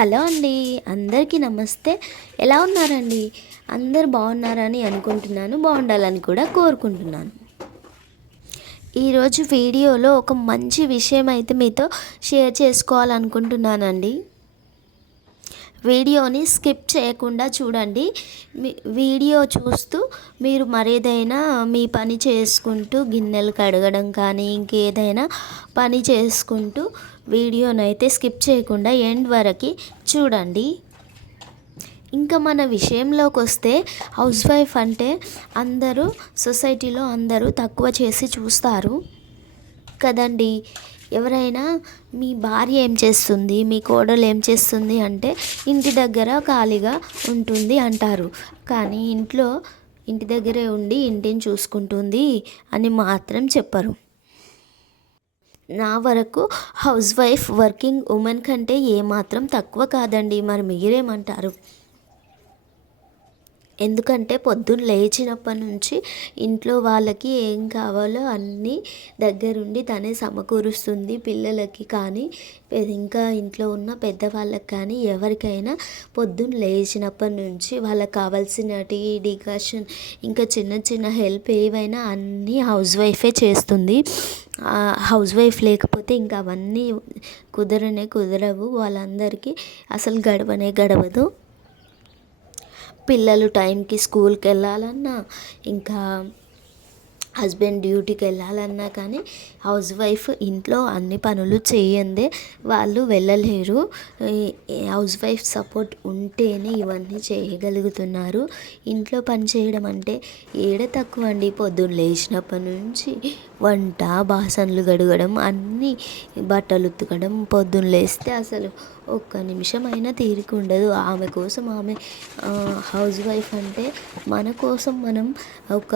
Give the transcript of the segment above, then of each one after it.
Hello అండి, అందరికీ నమస్తే. ఎలా ఉన్నారండి? అందరు బాగున్నారని అనుకుంటున్నాను, బాగుండాలని కూడా కోరుకుంటున్నాను. ఈరోజు వీడియోలో ఒక మంచి విషయం అయితే మీతో షేర్ చేసుకోవాలనుకుంటున్నానండి. వీడియోని స్కిప్ చేయకుండా చూడండి. వీడియో చూస్తూ మీరు మరేదైనా మీ పని చేసుకుంటూ గిన్నెలు కడగడం కానీ ఇంకేదైనా పని చేసుకుంటూ వీడియోనైతే స్కిప్ చేయకుండా ఎండ్ వరకు చూడండి. ఇంకా మన విషయంలోకి వస్తే హౌస్ వైఫ్ అంటే అందరూ సొసైటీలో అందరూ తక్కువ చేసి చూస్తారు కదండి. ఎవరైనా మీ భార్య ఏం చేస్తుంది, మీ కోడలు ఏం చేస్తుంది అంటే ఇంటి దగ్గర ఖాళీగా ఉంటుంది అంటారు. కానీ ఇంటి దగ్గరే ఉండి ఇంటిని చూసుకుంటుంది అని మాత్రం చెప్పరు. నా వరకు హౌస్ వైఫ్ వర్కింగ్ ఉమెన్ కంటే ఏమాత్రం తక్కువ కాదండి. మరి మీరేమంటారు? ఎందుకంటే పొద్దున్న లేచినప్పటి నుంచి ఇంట్లో వాళ్ళకి ఏం కావాలో అన్నీ దగ్గరుండి తనే సమకూరుస్తుంది. పిల్లలకి కానీ ఇంకా ఇంట్లో ఉన్న పెద్దవాళ్ళకి కానీ ఎవరికైనా పొద్దున్న లేచినప్పటి నుంచి వాళ్ళకి కావాల్సిన టీ, డికాషన్ ఇంకా చిన్న చిన్న హెల్ప్ ఏవైనా అన్నీ హౌస్ వైఫే చేస్తుంది. హౌస్ వైఫ్ లేకపోతే ఇంకా అవన్నీ కుదరవు. వాళ్ళందరికీ అసలు గడవదు. పిల్లలు టైంకి స్కూల్కి వెళ్ళాలన్నా ఇంకా హస్బెండ్ డ్యూటీకి వెళ్ళాలన్నా కానీ హౌస్ వైఫ్ ఇంట్లో అన్ని పనులు చేయందే వాళ్ళు వెళ్ళలేరు. హౌస్ వైఫ్ సపోర్ట్ ఉంటేనే ఇవన్నీ చేయగలుగుతున్నారు. ఇంట్లో పని చేయడం అంటే ఏడ తక్కువ అండి. పొద్దున్న లేచినప్పటి నుంచి వంట, బాసనలు కడగడం, అన్నీ బట్టలు ఉతకడం. పొద్దున్న లేస్తే అసలు ఒక్క నిమిషం అయినా తీరిక ఉండదు. ఆమె కోసం ఆమె హౌస్ వైఫ్ అంటే మన కోసం మనం ఒక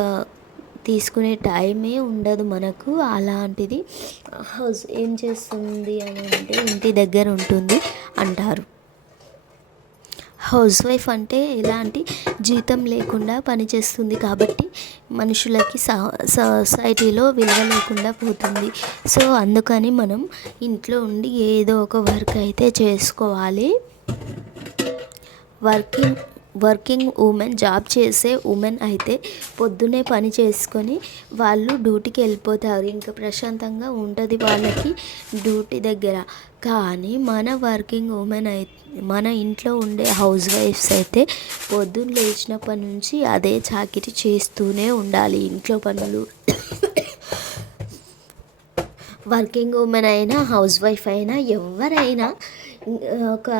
తీసుకునే టైమే ఉండదు మనకు. అలాంటిది హౌస్ ఏం చేస్తుంది అని అంటే ఇంటి దగ్గర ఉంటుంది అంటారు. హౌస్ వైఫ్ అంటే ఎలాంటి జీతం లేకుండా పనిచేస్తుంది కాబట్టి మనుషులకి సొసైటీలో విలువ లేకుండా పోతుంది. సో అందుకని మనం ఇంట్లో ఉండి ఏదో ఒక వర్క్ అయితే చేసుకోవాలి. వర్కింగ్ ఉమెన్, జాబ్ చేసే ఉమెన్ అయితే పొద్దునే పని చేసుకొని వాళ్ళు డ్యూటీకి వెళ్ళిపోతారు. ఇంకా ప్రశాంతంగా ఉంటుంది వాళ్ళకి డ్యూటీ దగ్గర. కానీ మన వర్కింగ్ ఉమెన్ అయితే, మన ఇంట్లో ఉండే హౌస్ వైఫ్స్ అయితే పొద్దున్న లేచినప్పటి నుంచి అదే చాకిరీ చేస్తూనే ఉండాలి ఇంట్లో పనులు. వర్కింగ్ ఉమెన్ అయినా హౌస్ వైఫ్ అయినా ఎవరైనా ఒక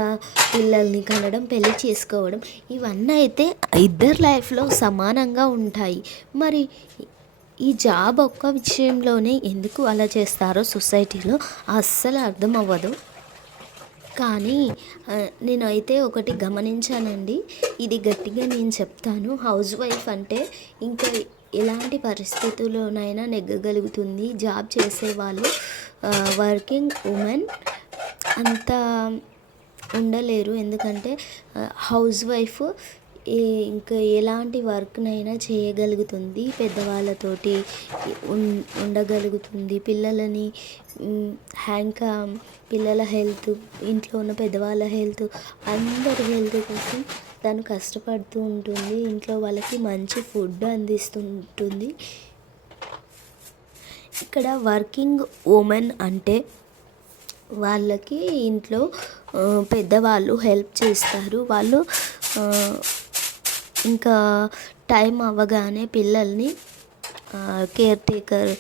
పిల్లల్ని కనడం, పెళ్ళి చేసుకోవడం ఇవన్నీ అయితే ఇద్దరు లైఫ్లో సమానంగా ఉంటాయి. మరి ఈ జాబ్ ఒక్క విషయంలోనే ఎందుకు అలా చేస్తారో సొసైటీలో అస్సలు అర్థం అవ్వదు. కానీ నేనైతే ఒకటి గమనించానండి, ఇది గట్టిగా నేను చెప్తాను. హౌస్ వైఫ్ అంటే ఇంకా ఎలాంటి పరిస్థితుల్లోనైనా నెగ్గగలుగుతుంది. జాబ్ చేసేవాళ్ళు వర్కింగ్ ఉమెన్ అంత ఉండలేరు. ఎందుకంటే హౌస్ వైఫ్ ఇంకా ఎలాంటి వర్క్నైనా చేయగలుగుతుంది. పెద్దవాళ్ళతోటి ఉండగలుగుతుంది. పిల్లలని ఇంకా పిల్లల హెల్త్, ఇంట్లో ఉన్న పెద్దవాళ్ళ హెల్త్, అందరి హెల్త్ కోసం తను కష్టపడుతూ ఉంటుంది. ఇంట్లో వాళ్ళకి మంచి ఫుడ్ అందిస్తుంటుంది. ఇక్కడ వర్కింగ్ ఉమెన్ అంటే వాళ్ళకి ఇంట్లో పెద్దవాళ్ళు హెల్ప్ చేస్తారు. వాళ్ళు ఇంకా టైం అవ్వగానే పిల్లల్ని కేర్ టేకర్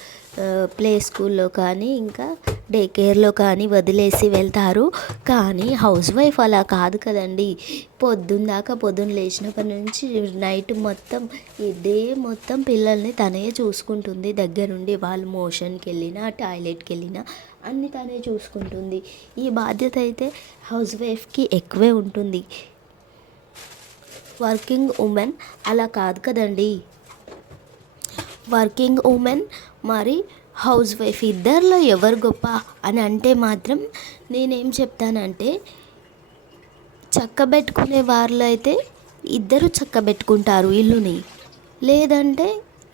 ప్లే స్కూల్లో కానీ ఇంకా డే కేర్లో కానీ వదిలేసి వెళ్తారు. కానీ హౌస్ వైఫ్ అలా కాదు కదండి. పొద్దున్న లేచినప్పటి నుంచి నైట్ మొత్తం ఈ డే మొత్తం పిల్లల్ని తనే చూసుకుంటుంది దగ్గరుండి. వాళ్ళు మోషన్కి వెళ్ళినా, టాయిలెట్కి వెళ్ళినా అన్నీ తనే చూసుకుంటుంది. ఈ బాధ్యత అయితే హౌస్ వైఫ్కి ఎక్కువే ఉంటుంది. వర్కింగ్ ఉమెన్ అలా కాదు కదండి. వర్కింగ్ ఉమెన్ మరి హౌస్ వైఫ్ ఇద్దరిలో ఎవరు గొప్ప అని అంటే మాత్రం నేనేం చెప్తానంటే, చక్కబెట్టుకునే వాళ్ళు అయితే ఇద్దరు చక్కబెట్టుకుంటారు ఇల్లుని, లేదంటే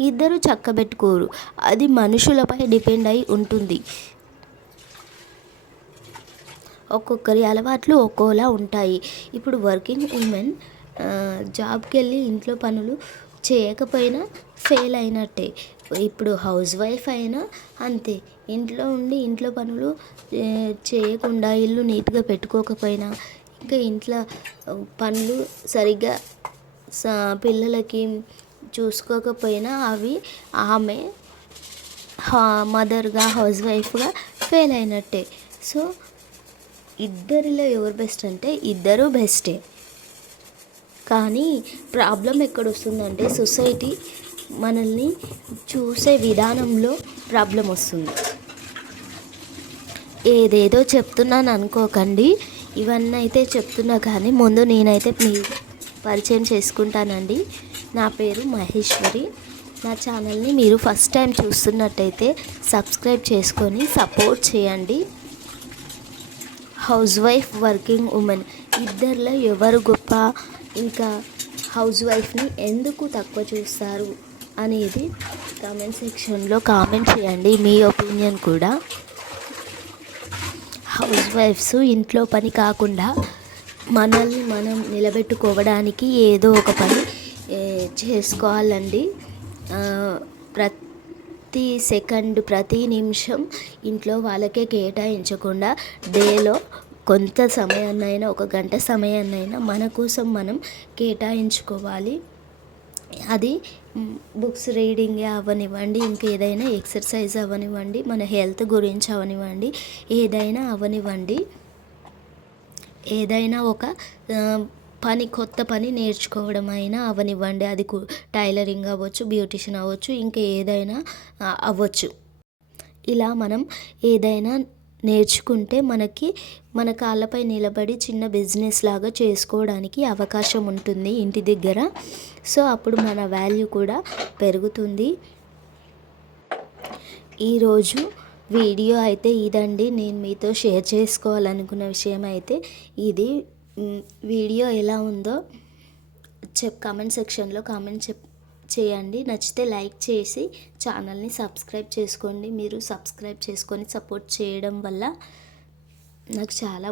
ఇద్దరు చక్కబెట్టుకోరు. అది మనుషులపై డిపెండ్ అయి ఉంటుంది. ఒక్కొక్కరి అలవాట్లు ఒక్కోలా ఉంటాయి. ఇప్పుడు వర్కింగ్ ఉమెన్ జాబ్కి వెళ్ళి ఇంట్లో పనులు చేయకపోయినా ఫెయిల్ అయినట్టే. ఇప్పుడు హౌస్ వైఫ్ అయినా అంతే. ఇంట్లో ఉండి ఇంట్లో పనులు చేయకుండా ఇల్లు నీట్గా పెట్టుకోకపోయినా, ఇంకా ఇంట్లో పనులు సరిగ్గా పిల్లలకి చూసుకోకపోయినా అవి ఆమె మదర్గా హౌస్ వైఫ్గా ఫెయిల్ అయినట్టే. సో ఇద్దరిలో ఎవరు బెస్ట్ అంటే ఇద్దరూ బెస్టే. కానీ ప్రాబ్లం ఎక్కడ వస్తుందంటే సొసైటీ మనల్ని చూసే విధానంలో ప్రాబ్లం వస్తుంది. ఏదేదో చెప్తున్నాను అనుకోకండి, ఇవన్నీ అయితే చెప్తున్నా కానీ ముందు నేనైతే మీ పరిచయం చేసుకుంటానండి. నా పేరు మహేశ్వరి. నా ఛానల్ని మీరు ఫస్ట్ టైం చూస్తున్నట్టయితే సబ్స్క్రైబ్ చేసుకొని సపోర్ట్ చేయండి. హౌస్ వైఫ్, వర్కింగ్ ఉమెన్ ఇద్దరిలో ఎవరు గొప్ప, ఇంకా హౌస్ వైఫ్ని ఎందుకు తక్కువ చూస్తారు అనేది కామెంట్ సెక్షన్లో కామెంట్ చేయండి. మీ ఒపీనియన్ కూడా. హౌస్ వైఫ్స్ ఇంట్లో పని కాకుండా మనల్ని మనం నిలబెట్టుకోవడానికి ఏదో ఒక పని చేసుకోవాలండి. ప్రతి సెకండ్, ప్రతి నిమిషం ఇంట్లో వాళ్ళకే కేటాయించకుండా డేలో కొంత సమయాన్నైనా, ఒక గంట సమయాన్నైనా మన కోసం మనం కేటాయించుకోవాలి. అది బుక్స్ రీడింగే అవ్వనివ్వండి, ఇంకేదైనా ఎక్సర్సైజ్ అవ్వనివ్వండి, మన హెల్త్ గురించి అవ్వనివ్వండి, ఏదైనా అవ్వనివ్వండి. ఏదైనా ఒక పని, కొత్త పని నేర్చుకోవడం అయినా అవనివ్వండి. అది టైలరింగ్ అవ్వచ్చు, బ్యూటిషియన్ అవ్వచ్చు, ఇంకా ఏదైనా అవ్వచ్చు. ఇలా మనం ఏదైనా నేర్చుకుంటే మనకి మన కాళ్ళపై నిలబడి చిన్న బిజినెస్ లాగా చేసుకోవడానికి అవకాశం ఉంటుంది ఇంటి దగ్గర. సో అప్పుడు మన వాల్యూ కూడా పెరుగుతుంది. ఈరోజు వీడియో అయితే ఇదండి. నేను మీతో షేర్ చేసుకోవాలనుకున్న విషయం అయితే ఇది. వీడియో ఎలా ఉందో కామెంట్ సెక్షన్లో చేయండి. నచ్చితే లైక్ చేసి ఛానల్ని సబ్స్క్రైబ్ చేసుకోండి. మీరు సబ్స్క్రైబ్ చేసుకొని సపోర్ట్ చేయడం వల్ల నాకు చాలా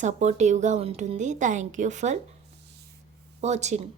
సపోర్టివ్గా ఉంటుంది. Thank you for watching.